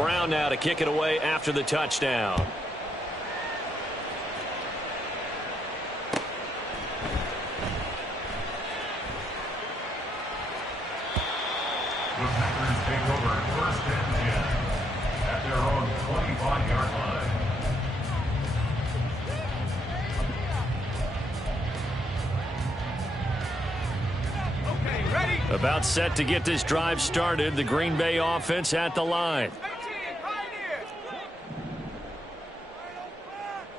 Brown now to kick it away after the touchdown. The Packers take over 1st and 10 at their own 25-yard line. Okay, ready? About set to get this drive started. The Green Bay offense at the line.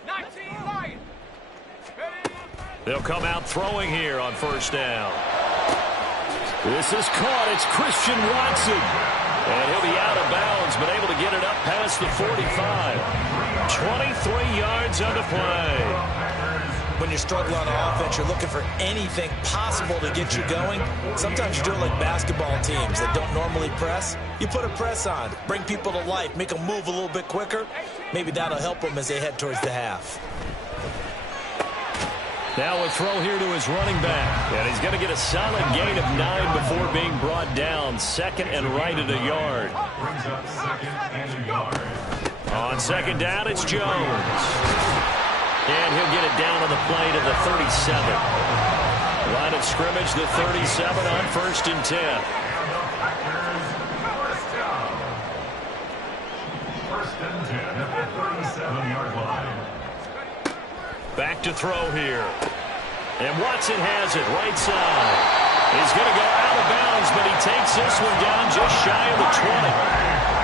19 Lions. They'll come out throwing here on 1st down. This is caught. It's Christian Watson. And he'll be out of bounds, but able to get it up past the 45. 23 yards on the play. When you're struggling on offense, you're looking for anything possible to get you going. Sometimes you do it like basketball teams that don't normally press. You put a press on, bring people to life, make them move a little bit quicker. Maybe that'll help them as they head towards the half. Now a throw here to his running back. And he's going to get a solid gain of 9 before being brought down. 2nd and right at a yard. Brings up 2nd and a yard. On 2nd down, it's Jones. And he'll get it down on the play to the 37. Line of scrimmage, the 37 on 1st and 10. And the Packers, 1st down. 1st and 10 at the 37-yard line. Back to throw here. And Watson has it right side. He's going to go out of bounds, but he takes this one down just shy of the 20.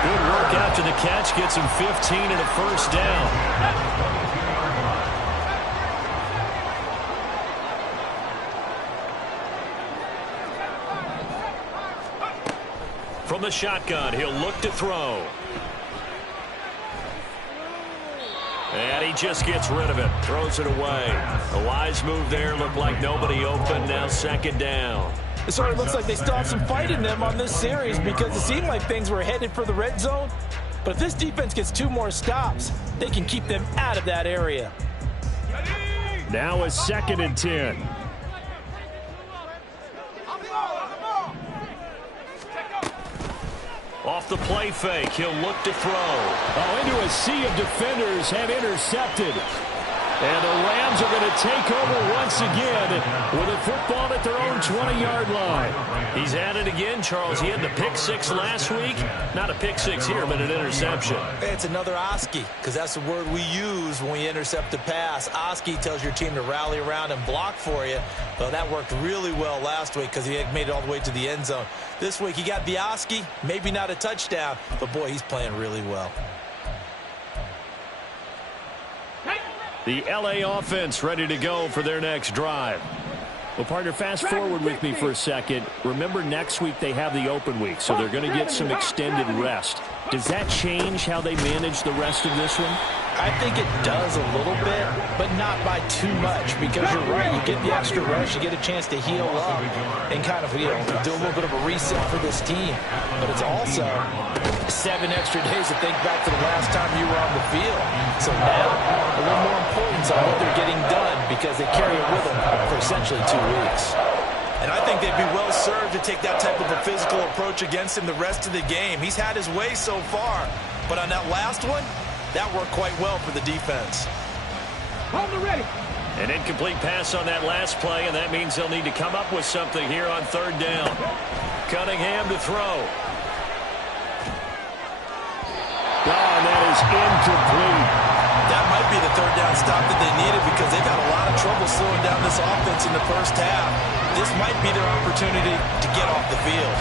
Good work after the catch. Gets him 15 and a 1st down. From the shotgun, he'll look to throw. And he just gets rid of it. Throws it away. A wise move there. Looked like nobody open. Now 2nd down. It sort of looks like they still have some fight in them on this series because it seemed like things were headed for the red zone. But if this defense gets 2 more stops, they can keep them out of that area. Now a 2nd and 10. Off the play fake, he'll look to throw. Oh, into a sea of defenders have intercepted. And the Rams are going to take over once again with a football at their own 20-yard line. He's at it again, Charles. He had the pick 6 last week. Not a pick 6 here, but an interception. It's another Oski, because that's the word we use when we intercept a pass. Oski tells your team to rally around and block for you. Well, that worked really well last week because he had made it all the way to the end zone. This week he got the Oski, maybe not a touchdown, but boy, he's playing really well. The L.A. offense ready to go for their next drive. Well, partner, fast forward with me for a second. Remember, next week they have the open week, so they're going to get some extended rest. Does that change how they manage the rest of this one? I think it does a little bit, but not by too much, because you're right. You get the extra rest, you get a chance to heal up and kind of, do a little bit of a reset for this team. But it's also 7 extra days to think back to the last time you were on the field. So now, a little more importance on what they're getting done because they carry it with them for essentially 2 weeks. And I think they'd be well served to take that type of a physical approach against him the rest of the game. He's had his way so far, but on that last one, that worked quite well for the defense. Hold the ready. An incomplete pass on that last play, and that means they'll need to come up with something here on 3rd down. Cunningham to throw. And that is incomplete. That might be the 3rd down stop that they needed because they've had a lot of trouble slowing down this offense in the first half. This might be their opportunity to get off the field.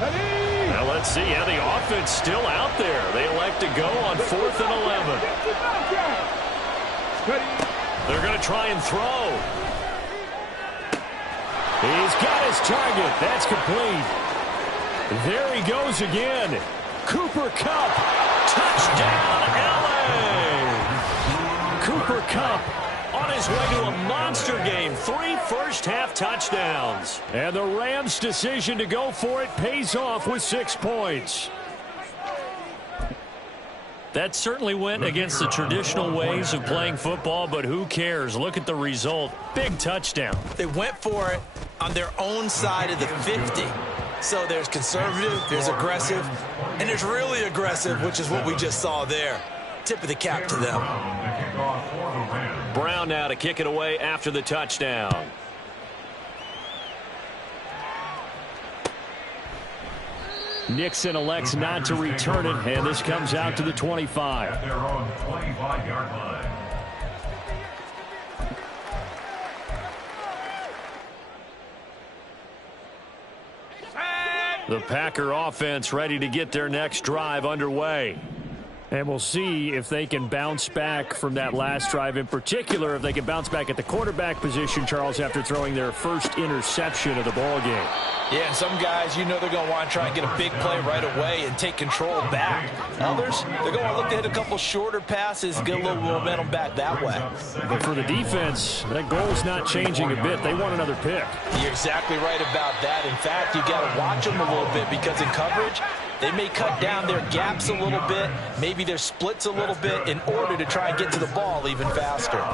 Now let's see how the offense still out there. They elect to go on 4th and 11. They're going to try and throw. He's got his target. That's complete. There he goes again. Cooper Kupp. Touchdown, L.A. Cooper Kupp on his way to a monster game. 3 first-half touchdowns. And the Rams' decision to go for it pays off with 6 points. That certainly went against the traditional ways of playing football, but who cares? Look at the result. Big touchdown. They went for it on their own side of the 50. So there's conservative, there's aggressive, and there's really aggressive, which is what we just saw there. Tip of the cap to them. Brown now to kick it away after the touchdown. Nixon elects not to return it, and this comes out to the 25. At their own 25-yard line. The Packer offense ready to get their next drive underway. And we'll see if they can bounce back from that last drive, in particular if they can bounce back at the quarterback position, Charles, after throwing their first interception of the ballgame. Yeah, and some guys, you know they're going to want to try and get a big play right away and take control back. Others, they're going to look to hit a couple shorter passes, get a little momentum back that way. But for the defense, that goal's not changing a bit. They want another pick. You're exactly right about that. In fact, you got to watch them a little bit because in coverage, they may cut down their gaps a little bit, maybe their splits a little bit in order to try and get to the ball even faster.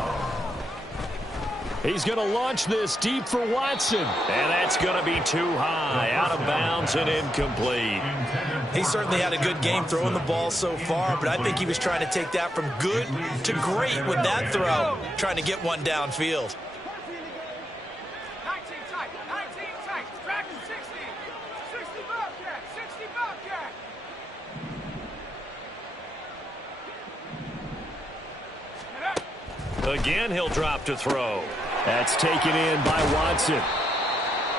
He's going to launch this deep for Watson. And that's going to be too high, out of bounds and incomplete. He certainly had a good game throwing the ball so far, but I think he was trying to take that from good to great with that throw, trying to get one downfield. 19 tight, 19 tight, track 60, 60 Bobcat, 60 Bobcat. Again, he'll drop to throw. That's taken in by Watson.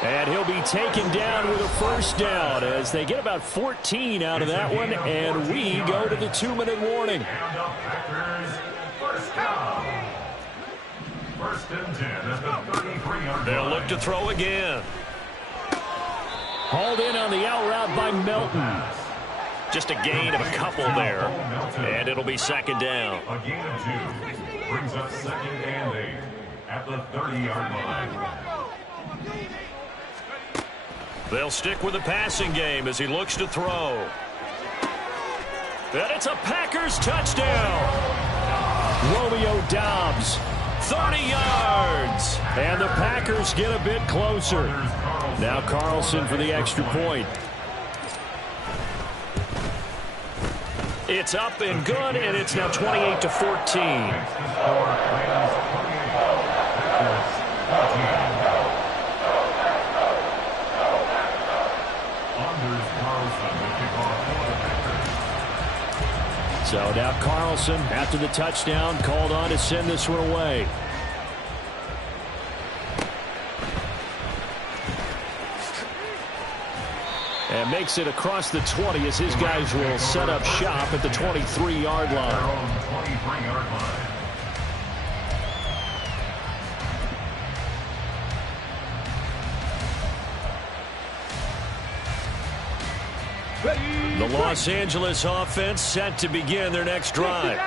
And he'll be taken down with a first down as they get about 14 out of that one, and we go to the 2-minute warning. And the Packers, first down. First and 10 at the 33-yard line. They'll look to throw again. Hauled in on the out route by Melton. Just a gain of a couple there, and it'll be second down. A gain of 2 brings up second and 8 at the 30-yard line. They'll stick with the passing game as he looks to throw. And it's a Packers touchdown. Romeo Doubs, 30 yards. And the Packers get a bit closer. Now Carlson for the extra point. It's up and good, and it's now 28-14. So now Carlson, after the touchdown, called on to send this one away. And makes it across the 20 as his guys will set up shop at the 23-yard line. The Los Angeles offense set to begin their next drive.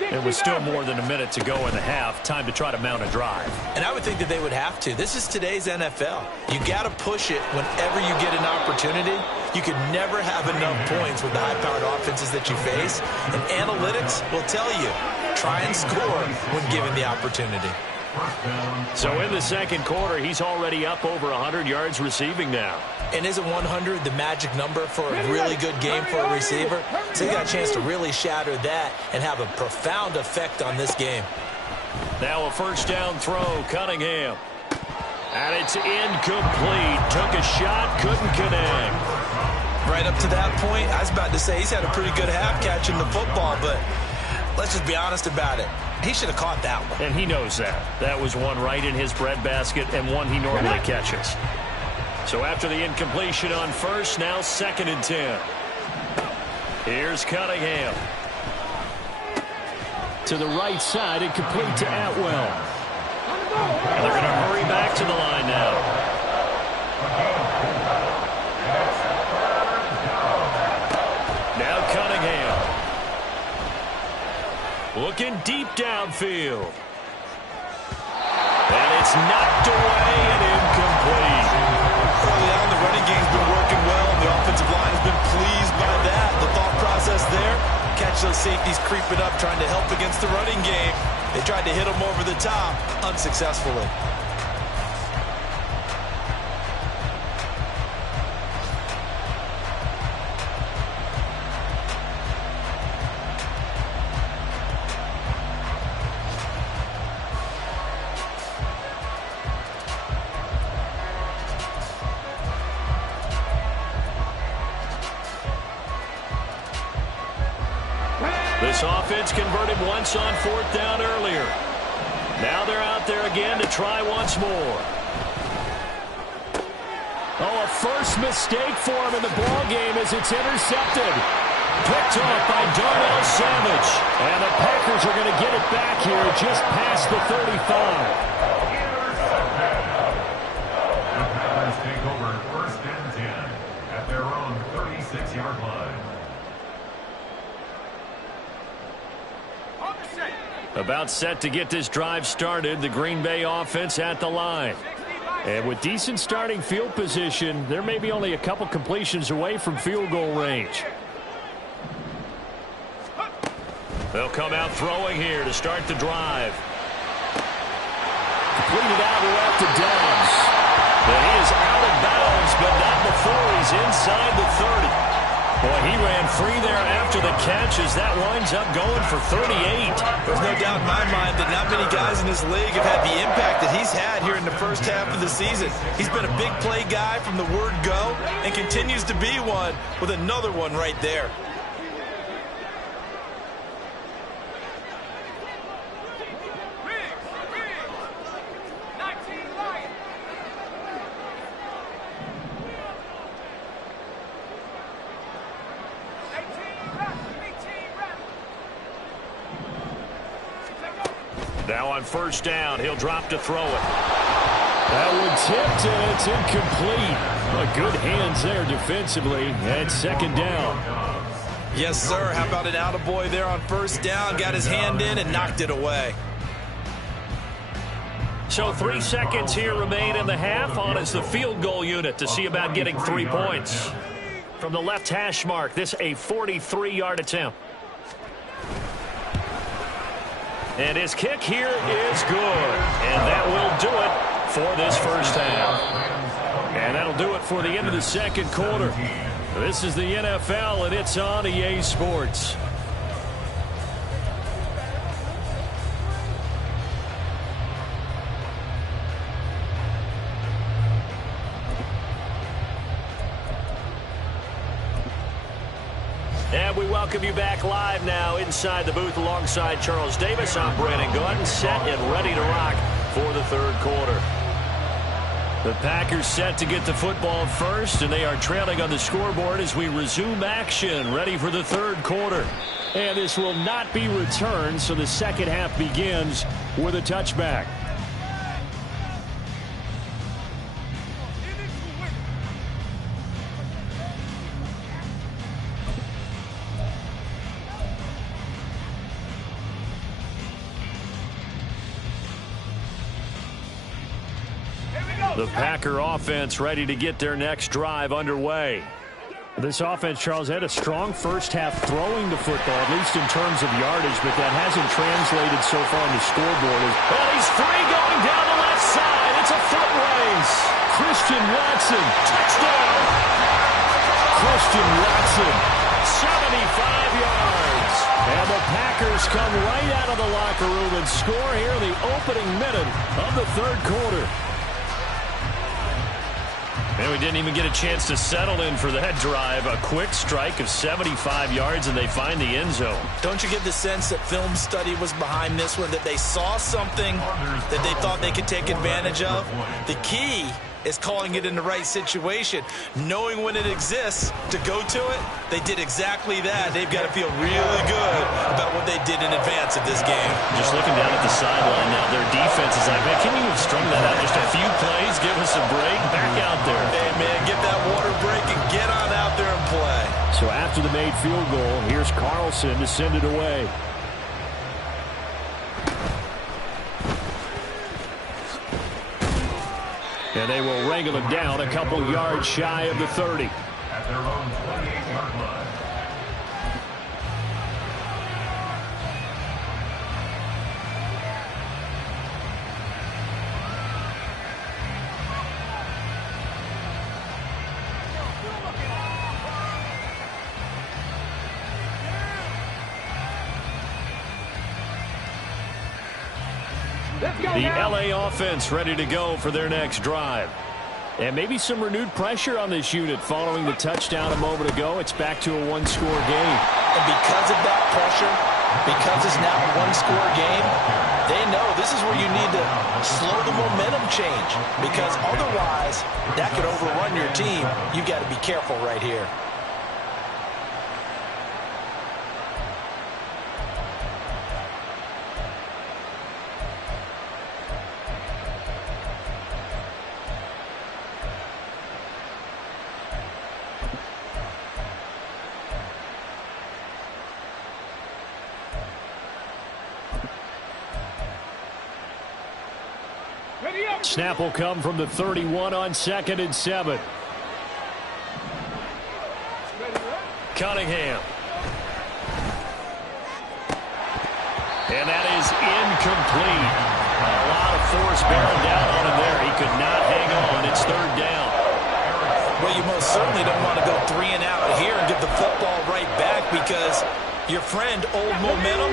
It was still more than a minute to go in the half. Time to try to mount a drive. And I would think that they would have to. This is today's NFL. You got to push it whenever you get an opportunity. You could never have enough points with the high-powered offenses that you face. And analytics will tell you, try and score when given the opportunity. So in the second quarter, he's already up over 100 yards receiving now. And isn't 100 the magic number for a really good game for a receiver? So he got a chance to really shatter that and have a profound effect on this game. Now a first down throw, Cunningham. And it's incomplete. Took a shot, couldn't connect. Right up to that point, I was about to say he's had a pretty good half catching the football, but let's just be honest about it. He should have caught that one. And he knows that. That was one right in his breadbasket and one he normally catches. So after the incompletion on first, now second and 10. Here's Cunningham. To the right side, incomplete to Atwell. And they're going to hurry back to the line now. Now Cunningham. Looking deep downfield. It's knocked away and incomplete. Early on, the running game's been working well, and the offensive line has been pleased by that. The thought process there, catch those safeties creeping up, trying to help against the running game. They tried to hit them over the top, unsuccessfully. This offense converted once on 4th down earlier. Now they're out there again to try once more. Oh, a first mistake for him in the ball game as it's intercepted. Picked off by Darnell Savage. And the Packers are going to get it back here just past the 35. The Packers take over 1st and 10 at their own 36-yard line. About set to get this drive started, the Green Bay offense at the line. And with decent starting field position, there may be only a couple completions away from field goal range. They'll come out throwing here to start the drive. Completed out left to Dobbs. But he is out of bounds, but not before he's inside the 30. Boy, he ran free there after the catch as that winds up going for 38. There's no doubt in my mind that not many guys in this league have had the impact that he's had here in the first half of the season. He's been a big play guy from the word go and continues to be one with another one right there. Now on 1st down, he'll drop to throw it. That one tipped, and it's incomplete. Well, good hands there defensively, and 2nd down. Yes, sir. How about an attaboy there on 1st down? Got his hand in and knocked it away. So 3 seconds here remain in the half. On is the field goal unit to see about getting 3 points. From the left hash mark, this a 43-yard attempt. And his kick here is good. And that will do it for this first half. And that'll do it for the end of the 2nd quarter. This is the NFL, and it's on EA Sports. And we welcome you back live now inside the booth alongside Charles Davis. I'm Brandon Gordon, set and ready to rock for the 3rd quarter. The Packers set to get the football first, and they are trailing on the scoreboard as we resume action, ready for the 3rd quarter. And this will not be returned, so the 2nd half begins with a touchback. The Packer offense ready to get their next drive underway. This offense, Charles, had a strong first half throwing the football, at least in terms of yardage, but that hasn't translated so far on the scoreboard. Well, he's free going down the left side. It's a foot race. Christian Watson, touchdown. Christian Watson, 75 yards. And the Packers come right out of the locker room and score here in the opening minute of the 3rd quarter. And we didn't even get a chance to settle in for that drive. A quick strike of 75 yards, and they find the end zone. Don't you get the sense that film study was behind this one, that they saw something that they thought they could take advantage of? The key is calling it in the right situation, knowing when it exists to go to it. They did exactly that. They've got to feel really good about what they did in advance of this game. Just looking down at the sideline now, their defense is like, man, can you have strung that out just a few plays? Give us a break. Back out there. Hey, man, get that water break and get on out there and play. So after the made field goal, here's Carlson to send it away. And they will wrangle him down a couple yards shy of the 30. At their own 28-yard line. The LA offense ready to go for their next drive. And maybe some renewed pressure on this unit following the touchdown a moment ago. It's back to a one-score game. And because of that pressure, because it's now a one-score game, they know this is where you need to slow the momentum change. Because otherwise, that could overrun your team. You've got to be careful right here. Snap will come from the 31 on 2nd and 7. Cunningham. And that is incomplete. A lot of force bearing down on him there. He could not hang on. It's 3rd down. Well, you most certainly don't want to go 3 and out here and give the football right back because your friend, old momentum,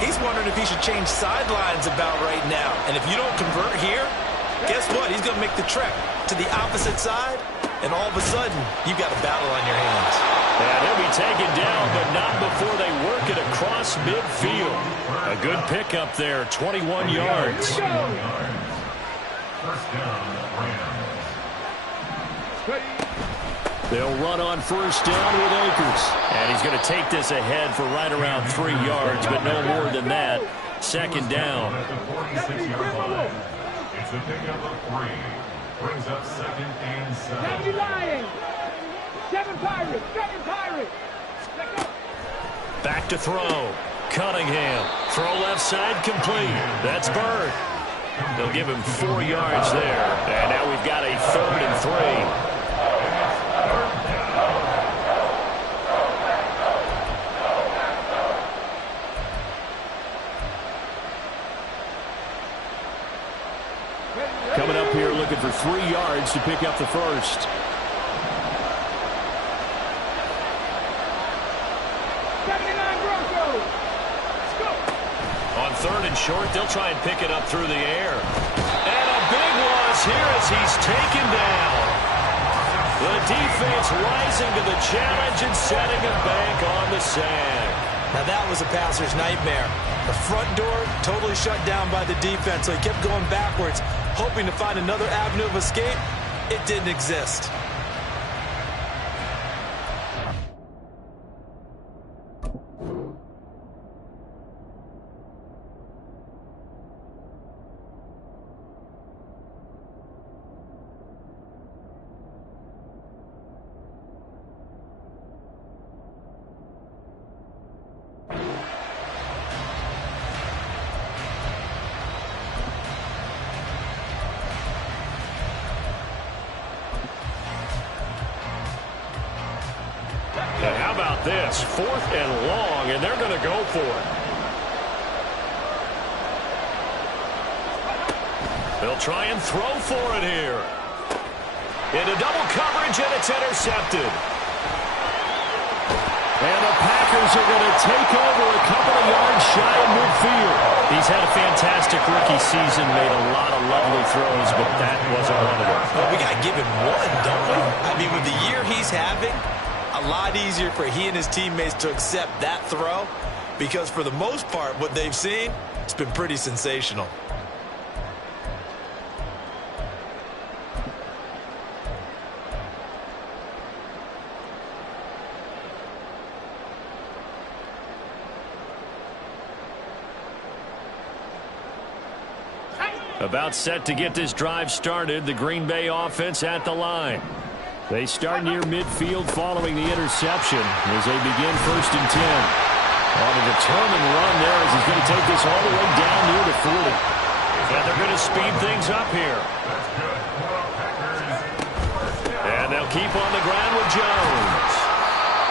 he's wondering if he should change sidelines about right now. And if you don't convert here, guess what? He's going to make the trek to the opposite side, and all of a sudden, you've got a battle on your hands. And he'll be taken down, but not before they work it across midfield. A good pickup there, 21 yards. First down, Rams. They'll run on first down with Akers. And he's going to take this ahead for right around 3 yards, but no more than that. 2nd down. At the 46-yard line. It's a pickup of 3. Brings up 2nd and 7. 7 Lions. 7 Pirates. 7 Pirates. Let's go. Back to throw. Cunningham. Throw left side complete. That's Bird. They'll give him 4 yards there. And now we've got a 3rd and 3. Coming up here looking for 3 yards to pick up the first. On 3rd and short, they'll try and pick it up through the air. And a big loss here as he's taken down. The defense rising to the challenge and setting a bank on the sand. Now that was a passer's nightmare. The front door totally shut down by the defense, so he kept going backwards, hoping to find another avenue of escape. It didn't exist. And how about this? 4th and long, and they're going to go for it. They'll try and throw for it here. Into double coverage, and it's intercepted. And the Packers are going to take over a couple of yards shy of midfield. He's had a fantastic rookie season, made a lot of lovely throws, but that wasn't one of them. Well, we got to give him one, don't we? I mean, with the year he's having, a lot easier for he and his teammates to accept that throw because for the most part, what they've seen, it's been pretty sensational. About set to get this drive started, the Green Bay offense at the line. They start near midfield following the interception as they begin 1st and 10. On a determined run there as he's going to take this all the way down near the 40. And they're going to speed things up here. That's good. They'll keep on the ground with Jones.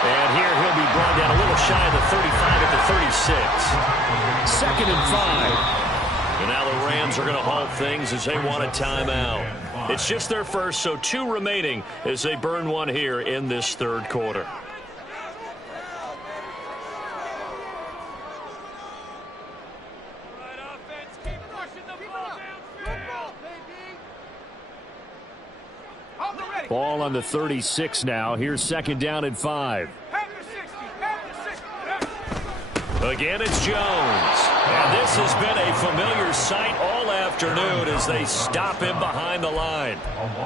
And here he'll be brought down a little shy of the 35 at the 36. 2nd and 5. And now the Rams are going to halt things as they want a timeout. It's just their first, so 2 remaining as they burn one here in this 3rd quarter. Ball on the 36 now. Here's 2nd down and 5. Again, it's Jones. And this has been a familiar sight all afternoon as they stop him behind the line.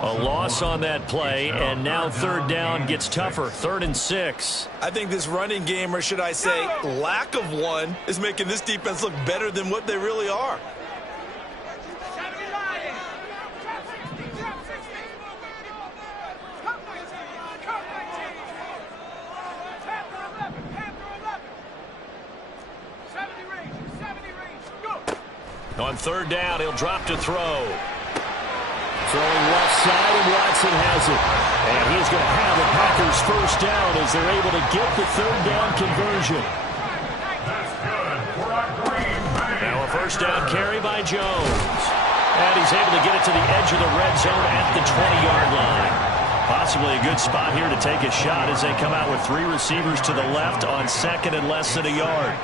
A loss on that play, and now 3rd down gets tougher. 3rd and 6. I think this running game, or should I say lack of one, is making this defense look better than what they really are. On 3rd down, he'll drop to throw. Throwing left side, and Watson has it. And he's going to have the Packers 1st down as they're able to get the 3rd down conversion. Now a 1st down carry by Jones. And he's able to get it to the edge of the red zone at the 20-yard line. Possibly a good spot here to take a shot as they come out with 3 receivers to the left on 2nd and less than a yard.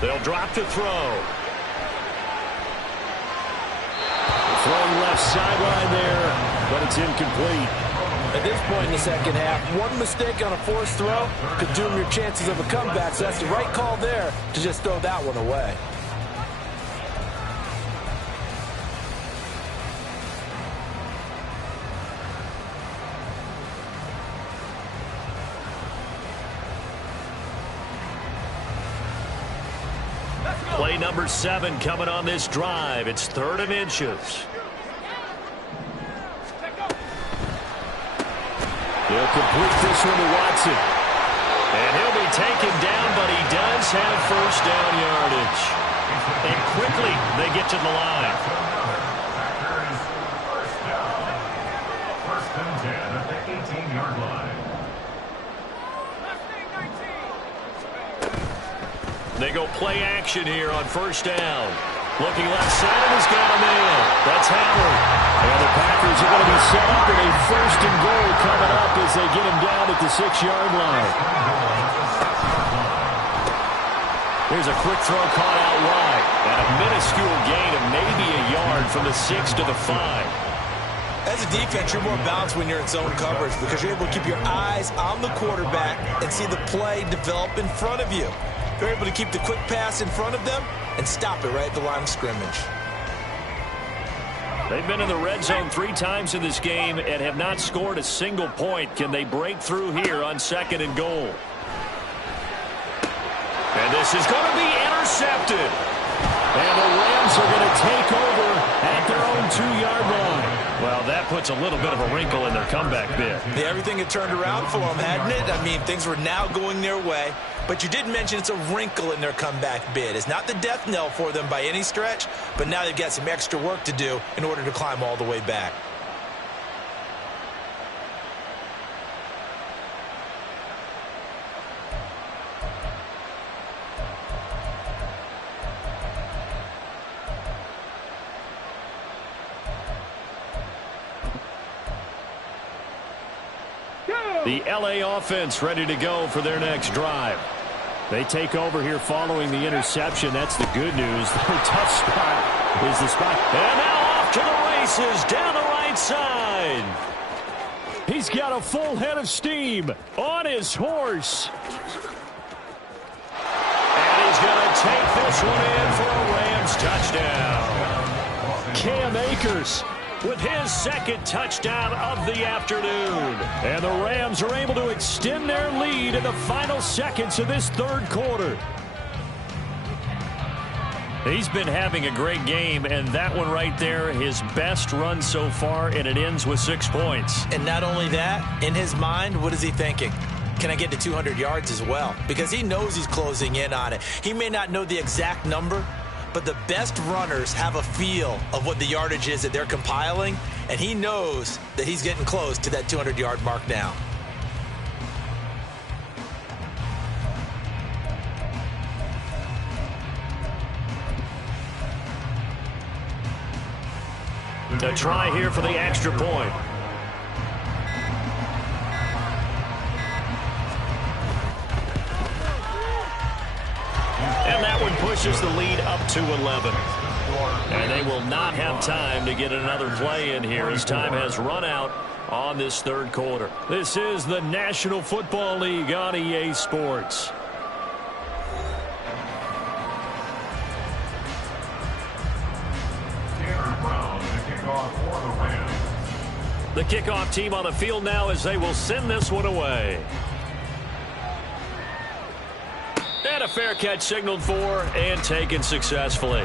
They'll drop to throw. Throwing left sideline there, but it's incomplete. At this point in the 2nd half, one mistake on a forced throw could doom your chances of a comeback, so that's the right call there to just throw that one away. Play number 7 coming on this drive. It's 3rd and inches. He'll complete this one to Watson. And he'll be taken down, but he does have 1st down yardage. And quickly they get to the line. First and 10 at the 18-yard line. They go play action here on 1st down. Looking left side, and he's got a man. That's Howard. And the Packers are going to be set up in a 1st and goal coming up as they get him down at the 6-yard line. Here's a quick throw caught out wide. And a minuscule gain of maybe a yard from the 6 to the 5. As a defense, you're more balanced when you're in zone coverage because you're able to keep your eyes on the quarterback and see the play develop in front of you. You're able to keep the quick pass in front of them and stop it right at the line of scrimmage. They've been in the red zone 3 times in this game and have not scored a single point. Can they break through here on 2nd and goal? And this is going to be intercepted. And the Rams are going to take over at their own 2-yard line. Well, that puts a little bit of a wrinkle in their comeback bid. Yeah, everything had turned around for them, hadn't it? I mean, things were now going their way. But you did mention it's a wrinkle in their comeback bid. It's not the death knell for them by any stretch, but now they've got some extra work to do in order to climb all the way back. The LA offense ready to go for their next drive. They take over here following the interception. That's the good news. Their tough spot is the spot. And now off to the races down the right side. He's got a full head of steam on his horse. And he's going to take this one in for a Rams touchdown. Cam Akers with his 2nd touchdown of the afternoon. And the Rams are able to extend their lead in the final seconds of this 3rd quarter. He's been having a great game, and that one right there, his best run so far, and it ends with 6 points. And not only that, in his mind, what is he thinking? can I get to 200 yards as well? Because he knows he's closing in on it. He may not know the exact number, but the best runners have a feel of what the yardage is that they're compiling, and he knows that he's getting close to that 200-yard mark now. A try here for the extra point. And that one pushes the lead up to 11. And they will not have time to get another play in here as time has run out on this third quarter. This is the National Football League on EA Sports. The kickoff team on the field now as they will send this one away. And a fair catch signaled for and taken successfully.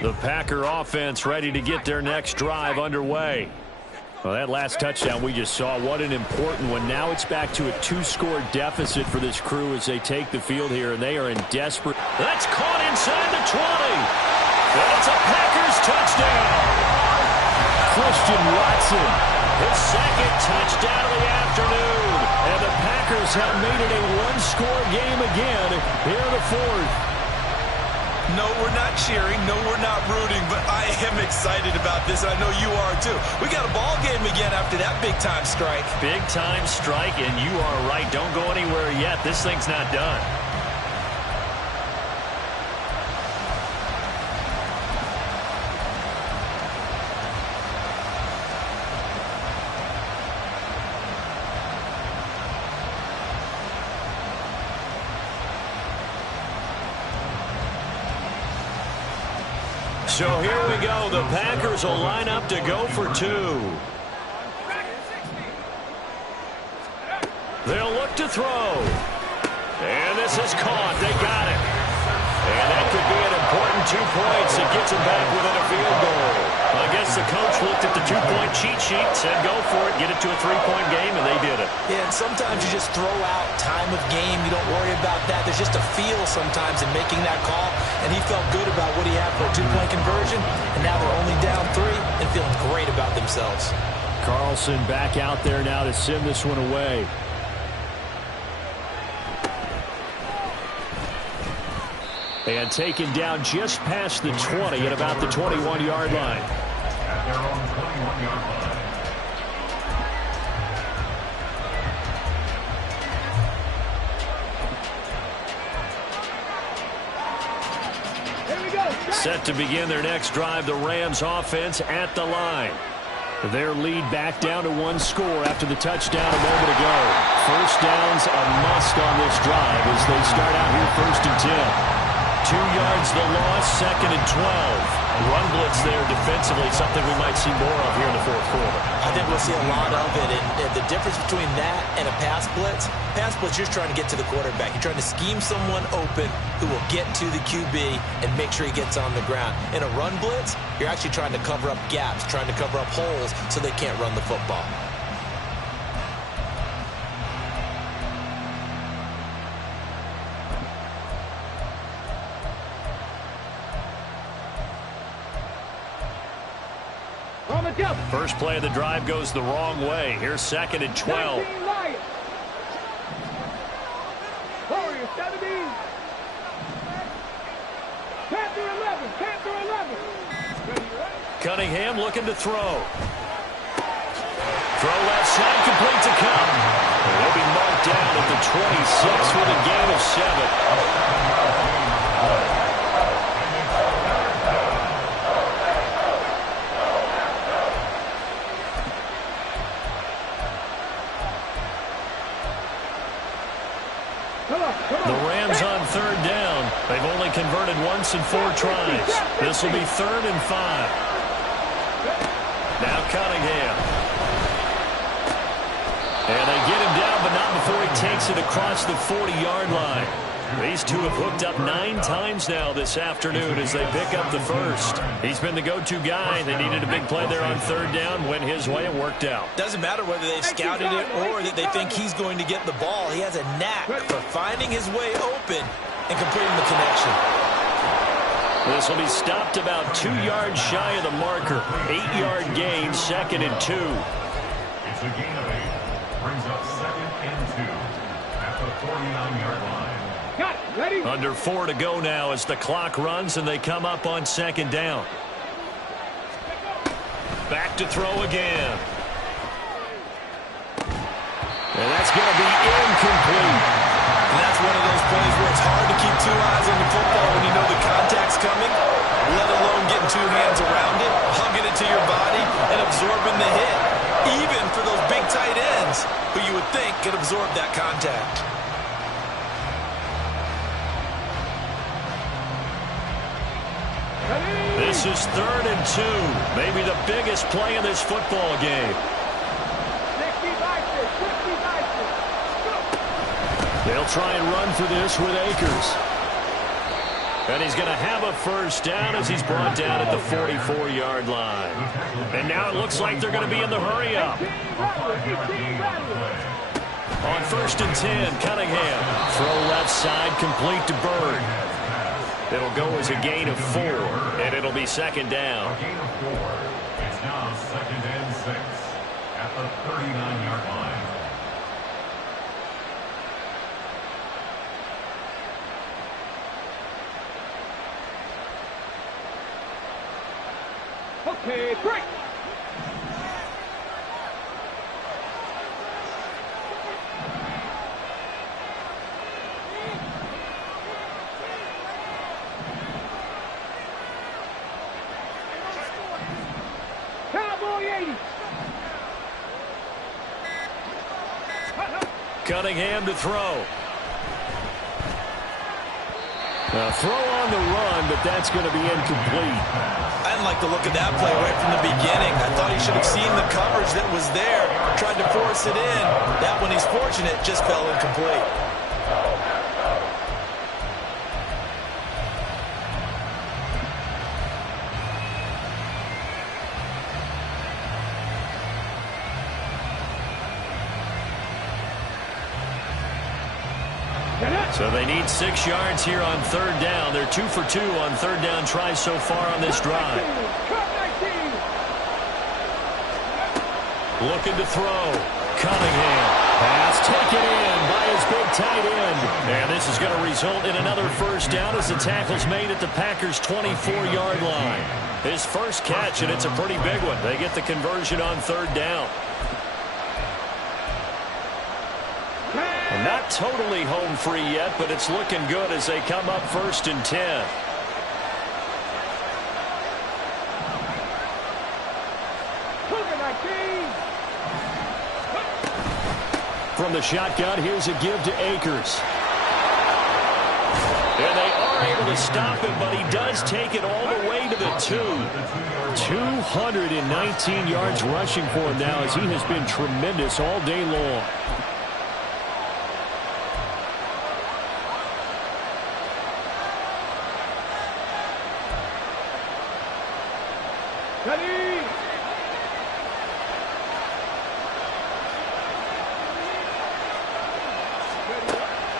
The Packer offense ready to get their next drive underway. Well, that last touchdown we just saw, what an important one. Now it's back to a 2-score deficit for this crew as they take the field here, and they are in desperate. That's caught inside the 20. And it's a Packers touchdown. Christian Watson, his second touchdown of the afternoon. And the Packers have made it a 1-score game again here in the fourth. No, we're not cheering. No, we're not rooting, but I am excited about this, and I know you are too. We got a ball game again after that big-time strike. Big-time strike, and you are right. Don't go anywhere yet. This thing's not done. So here we go. The Packers will line up to go for 2. They'll look to throw. And this is caught. They got it. And that could be an important 2 points. It gets them back within a field goal. I guess the coach looked at the 2-point cheat sheet, said go for it, get it to a 3-point game, and they did it. Yeah, and sometimes you just throw out time of game. You don't worry about that. There's just a feel sometimes in making that call, and he felt good about what he had for a 2-point conversion, and now they're only down 3 and feeling great about themselves. Carlson back out there now to send this one away. And taken down just past the 20 at about the 21-yard line. At their own 21-yard line. Set to begin their next drive, the Rams offense at the line. Their lead back down to 1 score after the touchdown a moment ago. First down's a must on this drive as they start out here 1st and 10. 2 yards the loss, 2nd and 12. Run blitz there defensively, something we might see more of here in the fourth quarter. I think we'll see a lot of it, and the difference between that and a pass blitz, you're just trying to get to the quarterback. You're trying to scheme someone open who will get to the QB and make sure he gets on the ground. In a run blitz, you're actually trying to cover up gaps, trying to cover up holes so they can't run the football. First play of the drive goes the wrong way. Here's 2nd and 12. Cunningham looking to throw. Throw left side, complete to Cup. They'll be marked down at the 26 with a gain of 7. The Rams on third down. They've only converted once in 4 tries. This will be 3rd and 5. Now Cunningham. And they get him down, but not before he takes it across the 40-yard line. These two have hooked up 9 times now this afternoon as they pick up the first. He's been the go-to guy. They needed a big play there on third down. Went his way and worked out. Doesn't matter whether they've scouted it or that they think he's going to get the ball. He has a knack for finding his way open and completing the connection. This will be stopped about 2 yards shy of the marker. 8-yard gain, 2nd and 2. It's a gain of 8. Brings up 2nd and 2 at the 49-yard line. Under 4 to go now as the clock runs and they come up on 2nd down. Back to throw again. And that's going to be incomplete. And that's one of those plays where it's hard to keep 2 eyes on the football when you know the contact's coming, let alone getting 2 hands around it, hugging it to your body, and absorbing the hit. Even for those big tight ends who you would think could absorb that contact. This is 3rd and 2. Maybe the biggest play in this football game. They'll try and run for this with Akers. And he's going to have a first down as he's brought down at the 44-yard line. And now it looks like they're going to be in the hurry-up. On 1st and 10, Cunningham. Throw left side, complete to Bird. It'll go as a gain of 4, and it'll be 2nd down. A gain of 4. It's now 2nd and 6 at the 39-yard line. Okay, break. Cunningham to throw. A throw on the run, but that's going to be incomplete. I didn't like the look of that play right from the beginning. I thought he should have seen the coverage that was there, tried to force it in. That one, he's fortunate, just fell incomplete. So they need 6 yards here on third down. They're 2 for 2 on third down tries so far on this drive. Looking to throw. Cunningham. Pass taken in by his big tight end. And this is going to result in another first down as the tackle's made at the Packers' 24-yard line. His first catch, and it's a pretty big one. They get the conversion on third down. Not totally home free yet, but it's looking good as they come up 1st and 10. From the shotgun, here's a give to Akers. And they are able to stop him, but he does take it all the way to the 2. 219 yards rushing for him now as he has been tremendous all day long.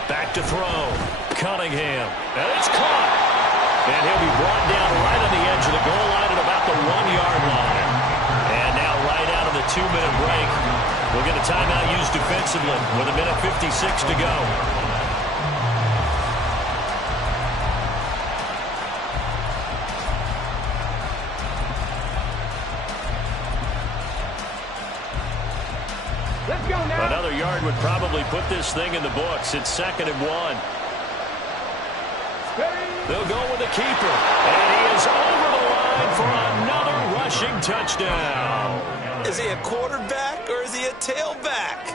Back to throw. Cunningham. And it's caught. And he'll be brought down right on the edge of the goal line at about the 1-yard line. And now right out of the 2-minute break, we'll get a timeout used defensively with 1:56 to go. Another yard would probably put this thing in the books. It's 2nd and 1. They'll go with the keeper. And he is over the line for another rushing touchdown. Is he a quarterback or is he a tailback?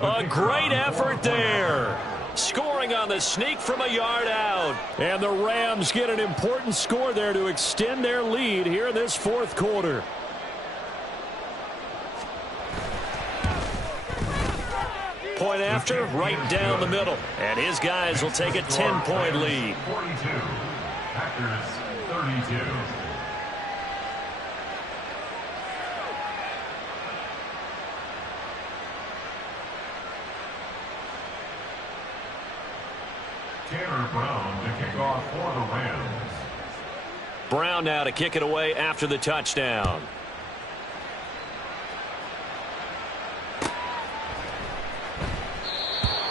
A great effort there. Scoring on the sneak from a yard out. And the Rams get an important score there to extend their lead here in this fourth quarter. Point after, right down the middle. And his guys will take a 10-point lead. 42. Packers 32. Tanner Brown to kick off for the Rams. Brown now to kick it away after the touchdown.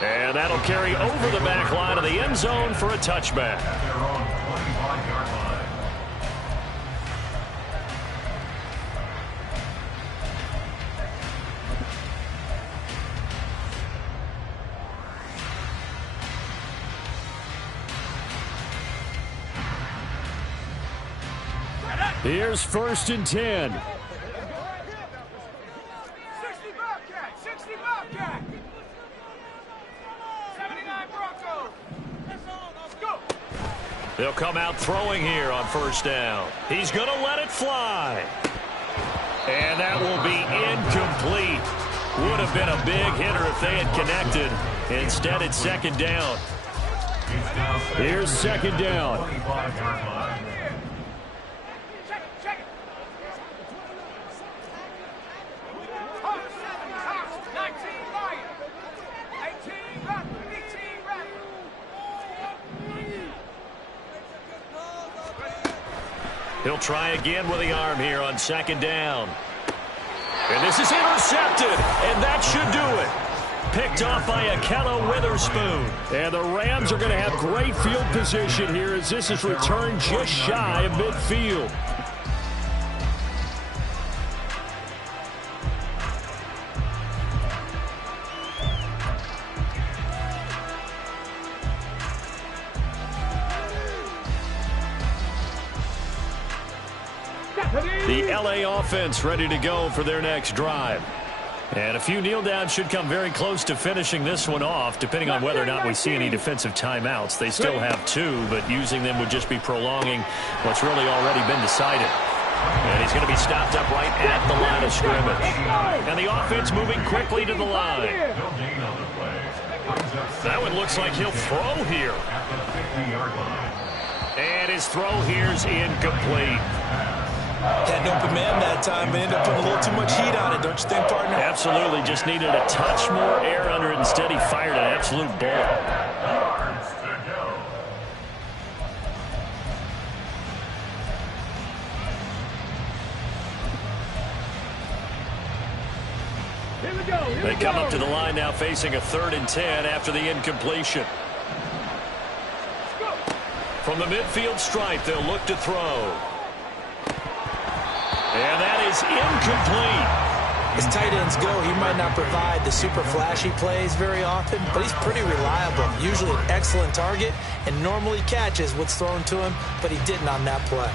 And that'll carry over the back line of the end zone for a touchback. At their own 25-yard line. Here's 1st and 10. 60 Bobcat, 60 Bobcat. 79 Broncos. Let's go. They'll come out throwing here on 1st down. He's going to let it fly. And that will be incomplete. Would have been a big hitter if they had connected. Instead, it's 2nd down. Here's 2nd down. 25-yard line. Check it. 19 Lions. 18 Raptors. 18 Raptors. He'll try again with the arm here on 2nd down. And this is intercepted, and that should do it. Picked off by Akello Witherspoon. And the Rams are going to have great field position here as this is returned just shy of midfield. The LA offense ready to go for their next drive. And a few kneel downs should come very close to finishing this one off, depending on whether or not we see any defensive timeouts. They still have 2, but using them would just be prolonging what's really already been decided. And he's going to be stopped up right at the line of scrimmage. And the offense moving quickly to the line. That one looks like he'll throw here. And his throw here's incomplete. Had an open man that time, but ended up putting a little too much heat on it, don't you think, partner? Absolutely. Just needed a touch more air under it. Instead, he fired an absolute bullet. They come up to the line now facing a 3rd and 10 after the incompletion. From the midfield stripe, they'll look to throw. And that is incomplete. As tight ends go, he might not provide the super flashy plays very often, but he's pretty reliable. Usually an excellent target and normally catches what's thrown to him, but he didn't on that play.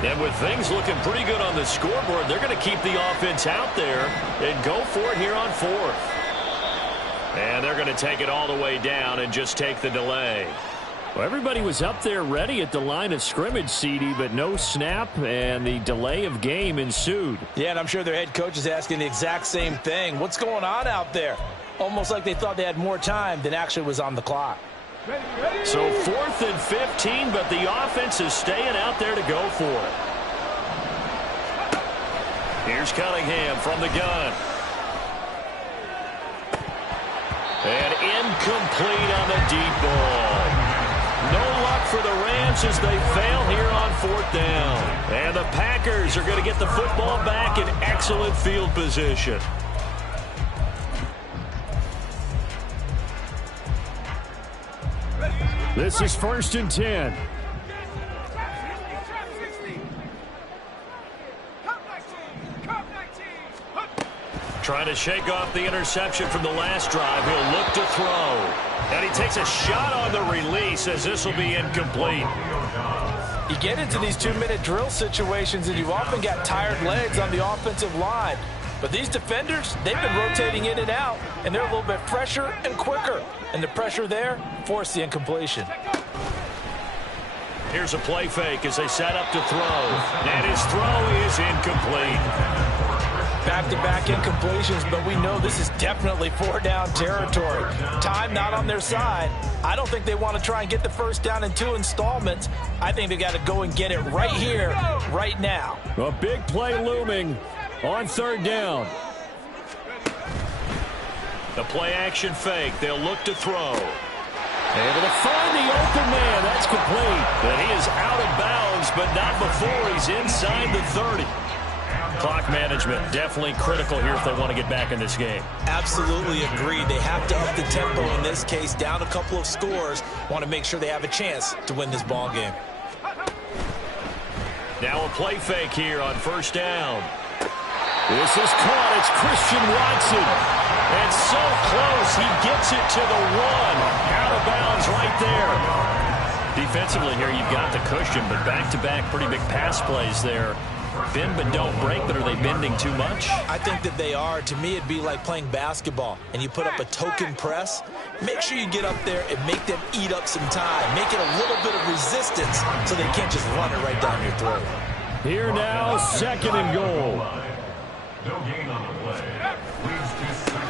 And with things looking pretty good on the scoreboard, they're going to keep the offense out there and go for it here on 4th. And they're going to take it all the way down and just take the delay. Well, everybody was up there ready at the line of scrimmage, CD, but no snap, and the delay of game ensued. Yeah, and I'm sure their head coach is asking the exact same thing. What's going on out there? Almost like they thought they had more time than actually was on the clock. So 4th and 15, but the offense is staying out there to go for it. Here's Cunningham from the gun. And incomplete on the deep ball. No luck for the Rams as they fail here on 4th down. And the Packers are going to get the football back in excellent field position. This is 1st and 10. Trying to shake off the interception from the last drive. He'll look to throw. And he takes a shot on the release as this will be incomplete. You get into these 2-minute drill situations, and you've often got tired legs on the offensive line. But these defenders, they've been rotating in and out, and they're a little bit fresher and quicker. And the pressure there forced the incompletion. Here's a play fake as they set up to throw. And his throw is incomplete. Back-to-back incompletions, but we know this is definitely 4-down territory. Time not on their side. I don't think they want to try and get the first down in 2 installments. I think they got to go and get it right here, right now. A big play looming on 3rd down. The play action fake. They'll look to throw. Able to find the open man. That's complete. And he is out of bounds, but not before he's inside the 30. Clock management definitely critical here if they want to get back in this game. Absolutely agree. They have to up the tempo in this case, down a couple of scores. Want to make sure they have a chance to win this ball game. Now a play fake here on 1st down. This is caught. It's Christian Watson. And so close. He gets it to the 1. Out of bounds right there. Defensively here, you've got the cushion, but back-to-back pretty big pass plays there. Bend but don't break, but are they bending too much? I think that they are. To me, it'd be like playing basketball, and you put up a token press. Make sure you get up there and make them eat up some time. Make it a little bit of resistance so they can't just run it right down your throat. Here now, 2nd and goal. No gain on the play.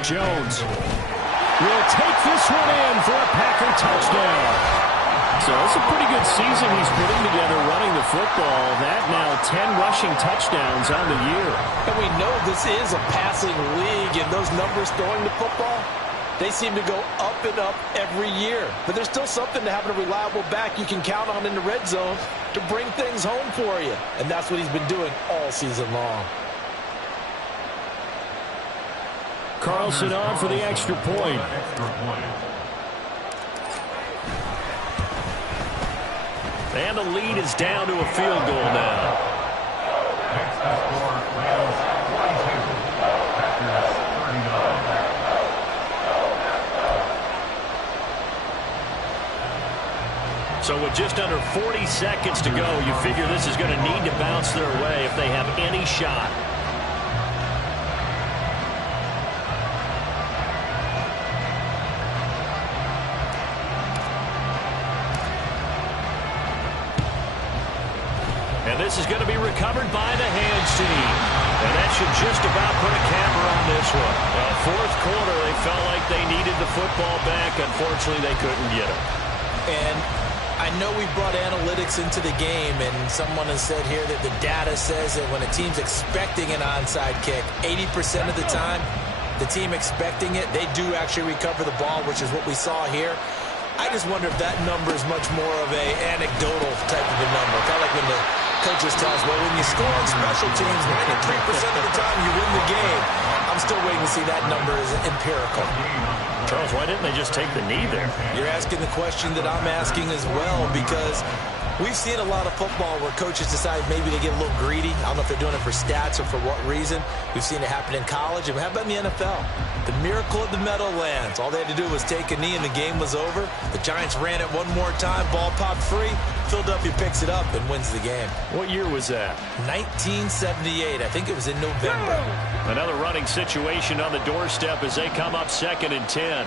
Jones will take this one in for a Packer touchdown. So it's a pretty good season he's putting together running the football. That now 10 rushing touchdowns on the year. And we know this is a passing league, and those numbers throwing the football, they seem to go up and up every year. But there's still something to having a reliable back you can count on in the red zone to bring things home for you. And that's what he's been doing all season long. Carlson on for the extra point. And the lead is down to a field goal now. So with just under 40 seconds to go, you figure this is going to need to bounce their way if they have any shot. And this is going to be recovered by the hands team. And that should just about put a camera on this one. Well, 4th quarter, they felt like they needed the football back. Unfortunately, they couldn't get it. And I know we brought analytics into the game, and someone has said here that the data says that when a team's expecting an onside kick, 80% of the time, the team expecting it, they do actually recover the ball, which is what we saw here. I just wonder if that number is much more of a anecdotal type of a number. Kind of like when the coaches tell us, well, when you score on special teams, 93% of the time you win the game. I'm still waiting to see that number as empirical. Charles, why didn't they just take the knee there? You're asking the question that I'm asking as well, because we've seen a lot of football where coaches decide maybe to get a little greedy. I don't know if they're doing it for stats or for what reason. We've seen it happen in college. And how about in the NFL? The miracle of the Meadowlands. All they had to do was take a knee and the game was over. The Giants ran it one more time. Ball popped free. Philadelphia picks it up and wins the game. What year was that? 1978. I think it was in November. Another running situation on the doorstep as they come up 2nd and 10.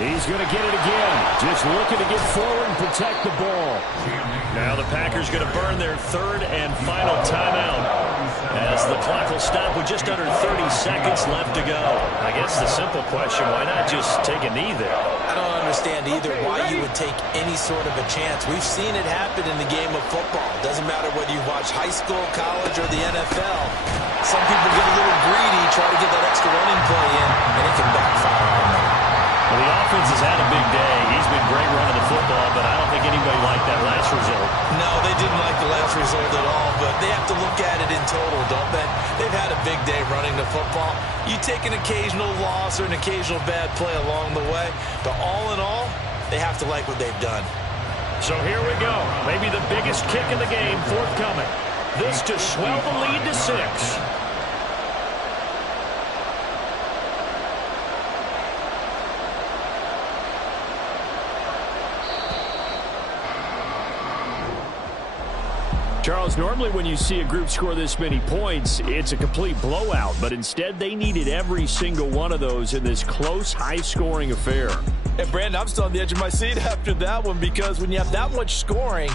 He's going to get it again. Just looking to get forward and protect the ball. Now the Packers going to burn their 3rd and final timeout as the clock will stop with just under 30 seconds left to go. I guess the simple question, why not just take a knee there? I don't understand either why you would take any sort of a chance. We've seen it happen in the game of football. Doesn't matter whether you watch high school, college, or the NFL. Some people get a little greedy, try to get that extra running play in, and it can backfire on them. Well, the offense has had a big day. He's been great running the football, but I don't think anybody liked that last result. No, they didn't like the last result at all, but they have to look at it in total, don't they? They've had a big day running the football. You take an occasional loss or an occasional bad play along the way, but all in all, they have to like what they've done. So here we go. Maybe the biggest kick in the game forthcoming. This to swell the lead to 6. Charles, normally when you see a group score this many points, it's a complete blowout. But instead, they needed every single one of those in this close, high-scoring affair. And, Brandon, I'm still on the edge of my seat after that one, because when you have that much scoring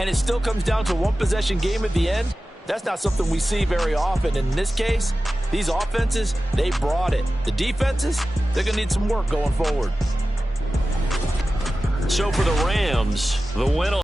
and it still comes down to a one-possession game at the end, that's not something we see very often. In this case, these offenses, they brought it. The defenses, they're going to need some work going forward. So for the Rams, the win